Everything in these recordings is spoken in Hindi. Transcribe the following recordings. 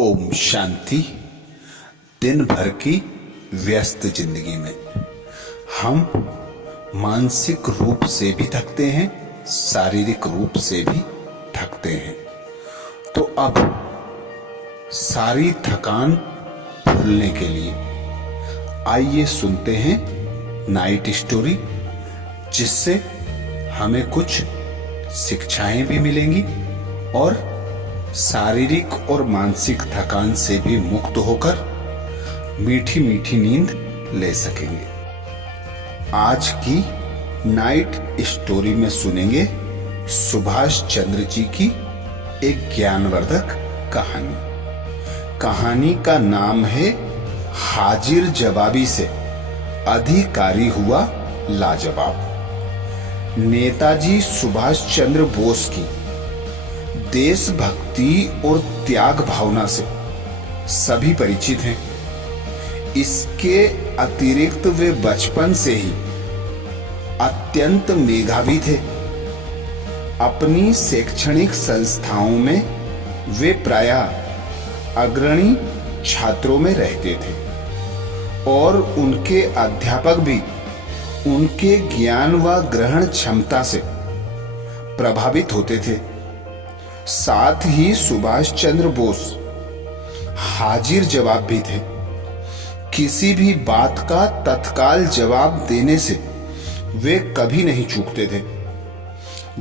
ओम शांति। दिन भर की व्यस्त जिंदगी में हम मानसिक रूप से भी थकते हैं, शारीरिक रूप से भी थकते हैं। तो अब सारी थकान भूलने के लिए आइए सुनते हैं नाइट स्टोरी, जिससे हमें कुछ शिक्षाएं भी मिलेंगी और शारीरिक और मानसिक थकान से भी मुक्त होकर मीठी मीठी नींद ले सकेंगे। आज की नाइट स्टोरी में सुनेंगे सुभाष चंद्र जी की एक ज्ञानवर्धक कहानी। कहानी का नाम है हाजिर जवाबी से अधिकारी हुआ लाजवाब। नेताजी सुभाष चंद्र बोस की देशभक्ति और त्याग भावना से सभी परिचित हैं। इसके अतिरिक्त वे बचपन से ही अत्यंत मेधावी थे। अपनी शैक्षणिक संस्थाओं में वे प्रायः अग्रणी छात्रों में रहते थे और उनके अध्यापक भी उनके ज्ञान व ग्रहण क्षमता से प्रभावित होते थे। साथ ही सुभाष चंद्र बोस हाजिर जवाब भी थे। किसी भी बात का तत्काल जवाब देने से वे कभी नहीं चूकते थे।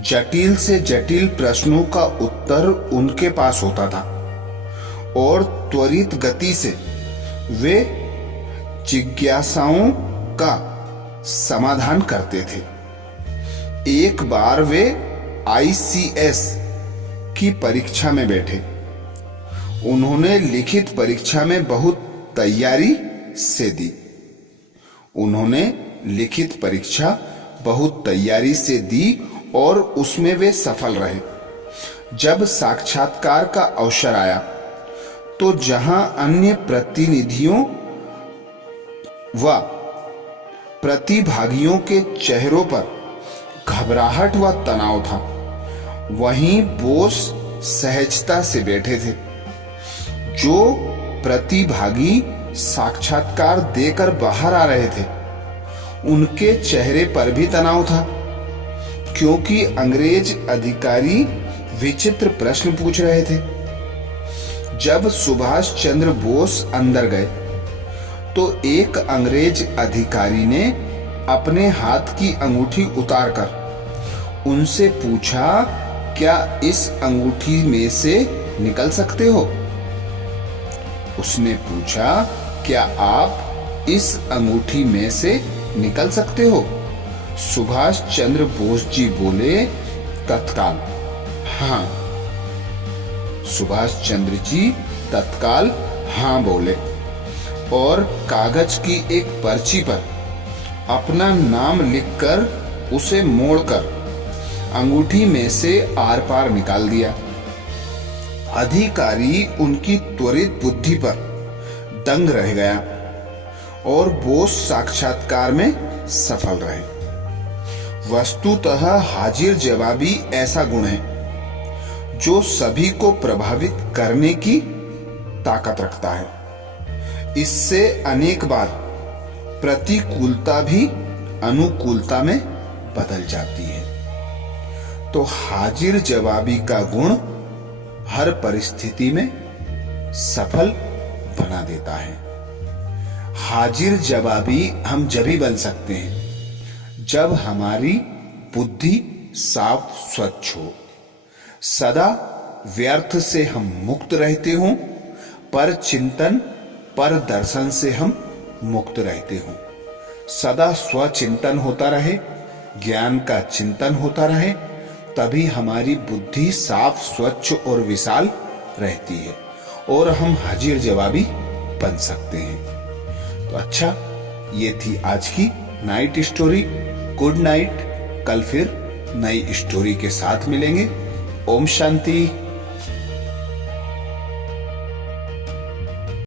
जटिल से जटिल प्रश्नों का उत्तर उनके पास होता था और त्वरित गति से वे जिज्ञासाओं का समाधान करते थे। एक बार वे ICS की परीक्षा में बैठे। उन्होंने लिखित परीक्षा में बहुत तैयारी से दी। और उसमें वे सफल रहे। जब साक्षात्कार का अवसर आया तो जहां अन्य प्रतिनिधियों व प्रतिभागियों के चेहरों पर घबराहट व तनाव था, वहीं बोस सहजता से बैठे थे। जो प्रतिभागी साक्षात्कार देकर बाहर आ रहे थे, उनके चेहरे पर भी तनाव था, क्योंकि अंग्रेज अधिकारी विचित्र प्रश्न पूछ रहे थे। जब सुभाष चंद्र बोस अंदर गए तो एक अंग्रेज अधिकारी ने अपने हाथ की अंगूठी उतारकर उनसे पूछा, क्या इस अंगूठी में से निकल सकते हो? उसने पूछा, क्या आप इस अंगूठी में से निकल सकते हो? सुभाष चंद्र बोस जी बोले तत्काल हाँ। सुभाष चंद्र जी तत्काल हाँ बोले और कागज की एक पर्ची पर अपना नाम लिखकर उसे मोड़कर अंगूठी में से आर पार निकाल दिया। अधिकारी उनकी त्वरित बुद्धि पर दंग रह गया और बोस साक्षात्कार में सफल रहे। वस्तुतः हाजिर जवाबी ऐसा गुण है जो सभी को प्रभावित करने की ताकत रखता है। इससे अनेक बार प्रतिकूलता भी अनुकूलता में बदल जाती है। तो हाजिर जवाबी का गुण हर परिस्थिति में सफल बना देता है। हाजिर जवाबी हम जब ही बन सकते हैं जब हमारी बुद्धि साफ स्वच्छ हो, सदा व्यर्थ से हम मुक्त रहते हों, पर चिंतन पर दर्शन से हम मुक्त रहते हों। सदा स्वचिंतन होता रहे, ज्ञान का चिंतन होता रहे, तभी हमारी बुद्धि साफ स्वच्छ और विशाल रहती है और हम हाजिर जवाबी बन सकते हैं। तो अच्छा, ये थी आज की नाइट स्टोरी। Good night. कल फिर नई स्टोरी के साथ मिलेंगे। ओम शांति।